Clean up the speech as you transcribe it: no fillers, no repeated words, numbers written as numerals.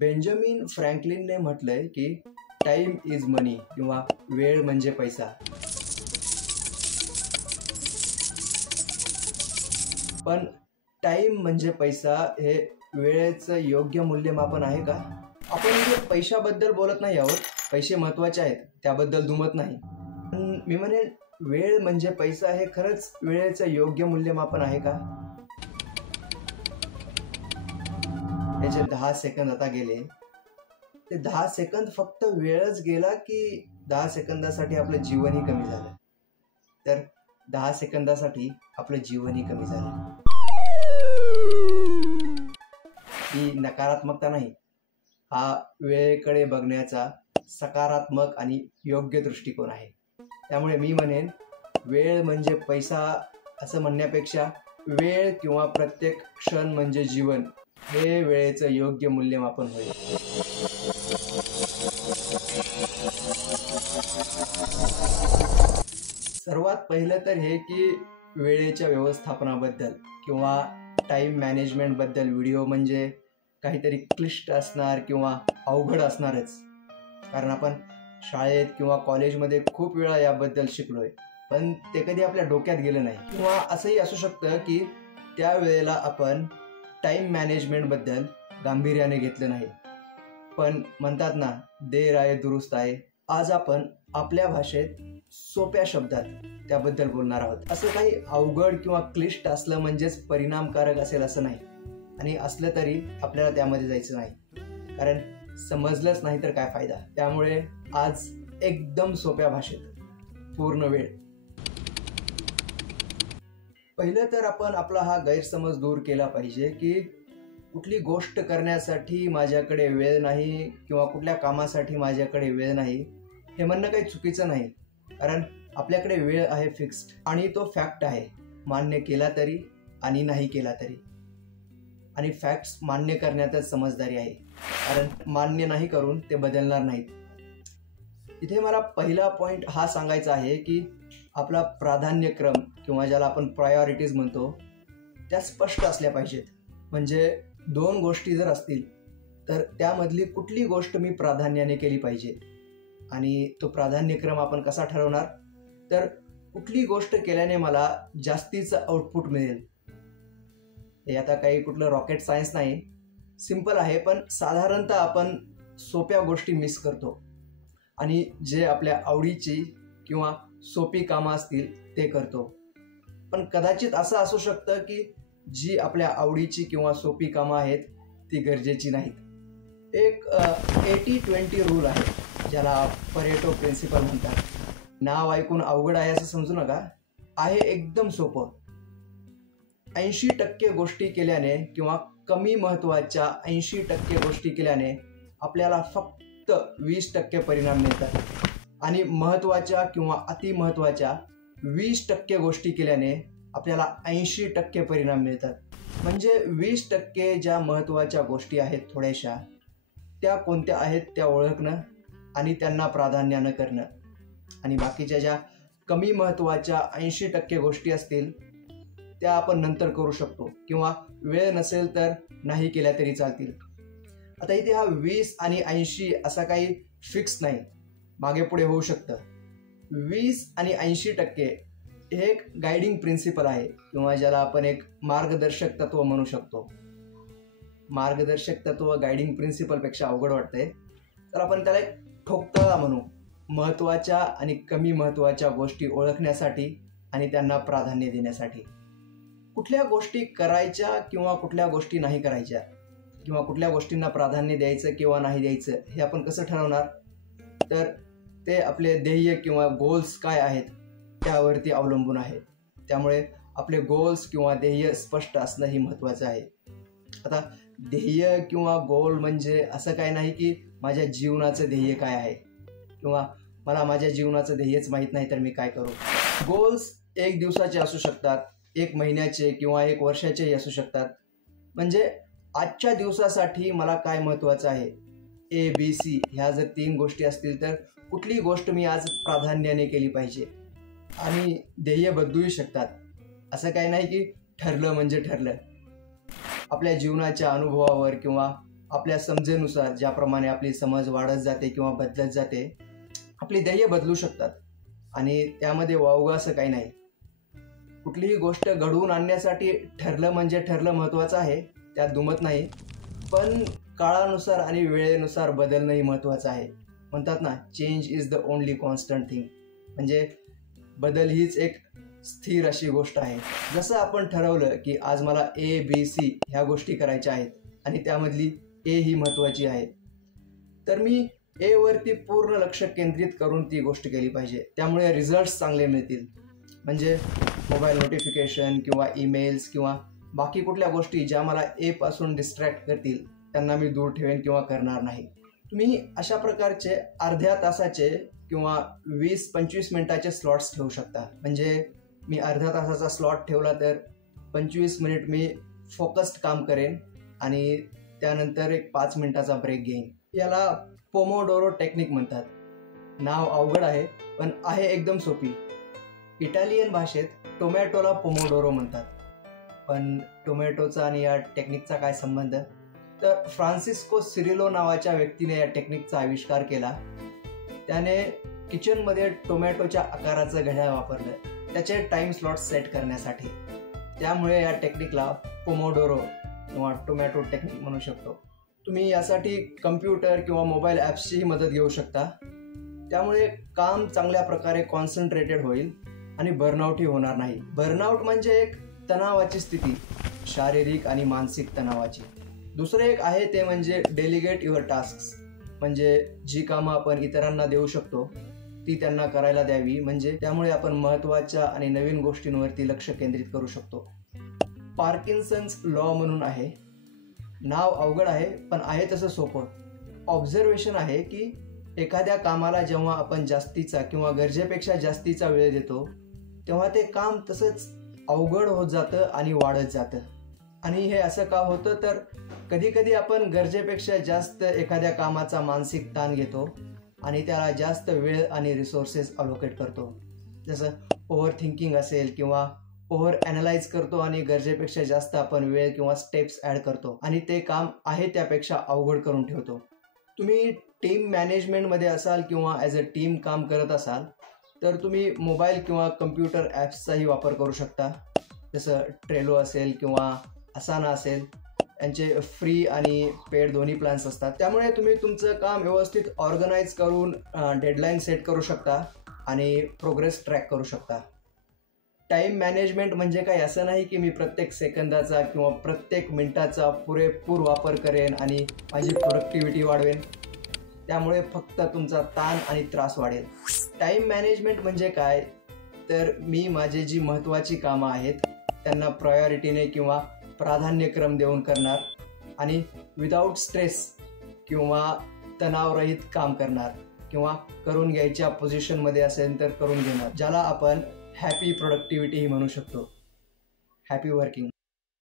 Benjamin फ्रँकलिनने म्हटलंय की time is मनी किंवा वेळ म्हणजे पैसा. पण टाइम म्हणजे पैसा हे वेळेचं योग्य मूल्यमापन आहे का? आपण म्हणजे पैशाबद्दल बोलत नाही आहोत. पैसे महत्त्वाचे आहेत, त्याबद्दल दुमत नाही. पण मी म्हणेन वेळ म्हणजे पैसा हे खरंच वेळेचं योग्य मूल्यमापन आहे का? हे जे 10 सेकंद आता गेले, ते 10 सेकंद फक्त वेळच गेला की 10 सेकंदासाठी आपलं जीवनही कमी झालं? तर 10 सेकंदासाठी आपलं जीवनही कमी झालं. ही नकारात्मकता नाही, हा वेळेकडे बघण्याचा सकारात्मक आणि योग्य दृष्टिकोन आहे. त्यामुळे मी म्हणेन वेळ म्हणजे पैसा असं म्हणण्यापेक्षा वेळ किंवा प्रत्येक क्षण म्हणजे जीवन हे वेळेचं योग्य मूल्यमापन होईल. सर्वात पहिलं तर हे की वेळेच्या व्यवस्थापनाबद्दल किंवा टाईम मॅनेजमेंटबद्दल व्हिडिओ म्हणजे काहीतरी क्लिष्ट असणार किंवा अवघड असणारच. कारण आपण शाळेत किंवा कॉलेजमध्ये खूप वेळा याबद्दल शिकलोय, पण ते कधी आपल्या डोक्यात गेलं नाही. किंवा असंही असू शकतं की त्यावेळेला आपण टाईम मॅनेजमेंटबद्दल गांभीर्याने घेतलं नाही. पण म्हणतात ना, देर आये दुरुस्त आहे. आज आपण आपल्या भाषेत सोप्या शब्दात त्याबद्दल बोलणार आहोत. असं काही अवघड किंवा क्लिष्ट असलं म्हणजेच परिणामकारक असेल असं नाही, आणि असलं तरी आपल्याला त्यामध्ये जायचं नाही, कारण समजलंच नाही तर काय फायदा. त्यामुळे आज एकदम सोप्या भाषेत पूर्ण वेळ. पहिलं तर आपण आपला हा गैरसमज दूर केला पाहिजे की कुठली गोष्ट करण्यासाठी माझ्याकडे वेळ नाही किंवा कुठल्या कामासाठी माझ्याकडे वेळ नाही हे म्हणणं काही चुकीचं नाही. कारण आपल्याकडे वेळ आहे फिक्स्ड, आणि तो फॅक्ट आहे, मान्य केला तरी आणि नाही केला तरी. आणि फॅक्ट्स मान्य करण्यातच समजदारी आहे, कारण मान्य नाही करून ते बदलणार नाहीत. इथे मला पहिला पॉईंट हा सांगायचा आहे की आपला प्राधान्यक्रम किंवा ज्याला आपण प्रायोरिटीज म्हणतो त्या स्पष्ट असल्या पाहिजेत. म्हणजे 2 गोष्टी जर असतील तर त्यामधली कुठली गोष्ट मी प्राधान्याने केली पाहिजे, आणि तो प्राधान्यक्रम आपण कसा ठरवणार, तर कुठली गोष्ट केल्याने मला जास्तीचं आउटपुट मिळेल. हे आता काही कुठलं रॉकेट सायन्स नाही, सिंपल आहे. पण साधारणतः आपण सोप्या गोष्टी मिस करतो आणि जे आपल्या आवडीची किंवा सोपी कामं असतील ते करतो. पण कदाचित असं असू शकतं की जी आपल्या आवडीची किंवा सोपी कामं आहेत ती गरजेची नाहीत. एक 80-20 रूल आहे, ज्याला परेटो प्रिन्सिपल म्हणतात. नाव ऐकून अवघड आहे असं समजू नका, आहे एकदम सोपं. 80% गोष्टी केल्याने किंवा कमी महत्त्वाच्या 80% गोष्टी केल्याने आपल्याला फक्त 20% परिणाम मिळतात, आणि महत्त्वाच्या किंवा अतिमहत्त्वाच्या 20% गोष्टी केल्याने आपल्याला 80% परिणाम मिळतात. म्हणजे 20% ज्या महत्त्वाच्या गोष्टी आहेत थोड्याशा, त्या कोणत्या आहेत त्या ओळखणं आणि त्यांना प्राधान्यानं करणं, आणि बाकीच्या ज्या कमी महत्त्वाच्या 80% गोष्टी असतील त्या आपण नंतर करू शकतो, किंवा वेळ नसेल तर नाही केल्या तरी चालतील. आता इथे हा 20 आणि 80 असा काही फिक्स नाही, मागे पुढे होऊ शकतं. 20 आणि 80% हे एक गायडिंग प्रिन्सिपल आहे, किंवा ज्याला आपण एक मार्गदर्शक तत्व म्हणू शकतो. मार्गदर्शक तत्व गायडिंग प्रिन्सिपलपेक्षा अवघड वाटतंय, तर आपण त्याला एक ठोकताळा म्हणू. महत्त्वाच्या आणि कमी महत्त्वाच्या गोष्टी ओळखण्यासाठी आणि त्यांना प्राधान्य देण्यासाठी. कुठल्या गोष्टी करायच्या किंवा कुठल्या गोष्टी नाही करायच्या, किंवा कुठल्या गोष्टींना प्राधान्य द्यायचं किंवा नाही द्यायचं हे आपण कसं ठरवणार, तर ते आपले ध्येय किंवा गोल्स काय आहेत त्यावरती अवलंबून आहे. त्यामुळे आपले गोल्स किंवा ध्येय स्पष्ट असणं ही महत्त्वाचं आहे. आता ध्येय किंवा गोल म्हणजे असं काय नाही की माझ्या जीवनाचं ध्येय काय आहे, किंवा मला माझ्या जीवनाचं ध्येयच माहीत नाही तर मी काय करू. गोल्स 1 दिवसाचे असू शकतात, 1 महिन्याचे किंवा 1 वर्षाचेही असू शकतात. म्हणजे आजच्या दिवसासाठी मला काय महत्त्वाचं आहे, ABC ह्या जर 3 गोष्टी असतील तर कुठली गोष्ट मी आज प्राधान्याने केली पाहिजे. आणि ध्येय बदलूही शकतात, असं काही नाही की ठरलं म्हणजे ठरलं. आपल्या जीवनाच्या अनुभवावर किंवा आपल्या समजेनुसार ज्याप्रमाणे आपली समज वाढत जाते किंवा बदलत जाते, आपली ध्येय बदलू शकतात आणि त्यामध्ये वावगं असं काही नाही. कुठलीही गोष्ट घडवून आणण्यासाठी ठरलं म्हणजे ठरलं महत्त्वाचं आहे, त्यात दुमत नाही. पण काळानुसार आणि वेळेनुसार बदलणंही महत्त्वाचं आहे. म्हणतात ना, change is the only constant thing. म्हणजे बदल हीच एक स्थिर अशी गोष्ट आहे. जसं आपण ठरवलं की आज मला ABC ह्या गोष्टी करायच्या आहेत आणि त्यामधली A ही महत्त्वाची आहे, तर मी A वरती पूर्ण लक्ष केंद्रित करून ती गोष्ट केली पाहिजे. त्यामुळे रिझल्ट्स चांगले मिळतील. म्हणजे मोबाईल नोटिफिकेशन किंवा ईमेल्स किंवा बाकी कुठल्या गोष्टी ज्या मला A पासून डिस्ट्रॅक्ट करतील त्यांना मी दूर ठेवेन किंवा करणार नाही. तुम्ही अशा प्रकारचे अर्ध्या तासाचे किंवा 20-25 मिनिटाचे स्लॉट्स ठेवू शकता. म्हणजे मी अर्ध्या तासाचा स्लॉट ठेवला तर 25 मिनिट मी फोकस्ड काम करेन आणि त्यानंतर एक 5 मिनिटाचा ब्रेक घेईन. याला पोमोडोरो टेक्निक म्हणतात. नाव अवघड आहे पण आहे एकदम सोपी. इटालियन भाषेत टोमॅटोला पोमोडोरो म्हणतात. पण टोमॅटोचा आणि या टेक्निकचा काय संबंध? तर फ्रान्सिस्को सिरिलो नावाच्या व्यक्तीने या टेक्निकचा आविष्कार केला. त्याने किचनमध्ये टोमॅटोच्या आकाराचं घड्याळ वापरलं त्याचे टाइम स्लॉट सेट करण्यासाठी. त्यामुळे या टेक्निकला पोमोडोरो किंवा टोमॅटो टेक्निक म्हणू शकतो. तुम्ही यासाठी कम्प्युटर किंवा मोबाईल ॲप्सचीही मदत घेऊ शकता. त्यामुळे काम चांगल्या प्रकारे कॉन्सन्ट्रेटेड होईल आणि बर्नआउटही होणार नाही. बर्नआउट म्हणजे एक तणावाची स्थिती, शारीरिक आणि मानसिक तणावाची. दुसरं एक आहे ते म्हणजे डेलिगेट युअर टास्क्स. म्हणजे जी कामं आपण इतरांना देऊ शकतो ती त्यांना करायला द्यावी. म्हणजे त्यामुळे आपण महत्त्वाच्या आणि नवीन गोष्टींवरती लक्ष केंद्रित करू शकतो. पार्किन्सन्स लॉ म्हणून आहे. नाव अवघड आहे पण आहे तसं सोपं. ऑब्झर्वेशन आहे की एखाद्या कामाला जेव्हा आपण जास्तीचा किंवा गरजेपेक्षा जास्तीचा वेळ देतो तेव्हा ते काम तसंच अवघड होत जातं आणि वाढत जातं. आणि हे असं का होतं तर कधी कधी आपण गरजेपेक्षा जास्त एखाद्या कामाचा मानसिक ताण घेतो आणि त्याला जास्त वेळ आणि रिसोर्सेस अलोकेट करतो. जसं ओव्हर थिंकिंग असेल किंवा ओव्हर ॲनालाइज करतो आणि गरजेपेक्षा जास्त आपण वेळ किंवा स्टेप्स ॲड करतो आणि ते काम आहे त्यापेक्षा अवघड करून ठेवतो. तुम्ही टीम मॅनेजमेंटमध्ये असाल किंवा ॲज अ टीम काम करत असाल तर तुम्ही मोबाईल किंवा कम्प्युटर ॲप्सचाही वापर करू शकता. जसं ट्रेलो असेल किंवा असाना असेल, यांचे फ्री आणि पेड दोन्ही प्लॅन्स असतात. त्यामुळे तुम्ही तुमचं काम व्यवस्थित ऑर्गनाईज करून डेडलाईन सेट करू शकता आणि प्रोग्रेस ट्रॅक करू शकता. टाईम मॅनेजमेंट म्हणजे काय असं नाही की मी प्रत्येक सेकंदाचा किंवा प्रत्येक मिनिटाचा पुरेपूर वापर करेन आणि माझी प्रोडक्टिव्हिटी वाढवेन. त्यामुळे फक्त तुमचा ताण आणि त्रास वाढेल. टाईम मॅनेजमेंट म्हणजे काय तर मी माझी जी महत्त्वाची कामं आहेत त्यांना प्रायोरिटीने किंवा प्राधान्यक्रम देऊन करणार आणि विदाऊट स्ट्रेस किंवा तणावरहित काम करणार किंवा करून घ्यायच्या पोझिशनमध्ये असेल तर करून घेणार, ज्याला आपण हॅपी प्रोडक्टिव्हिटी ही म्हणू शकतो. Happy working.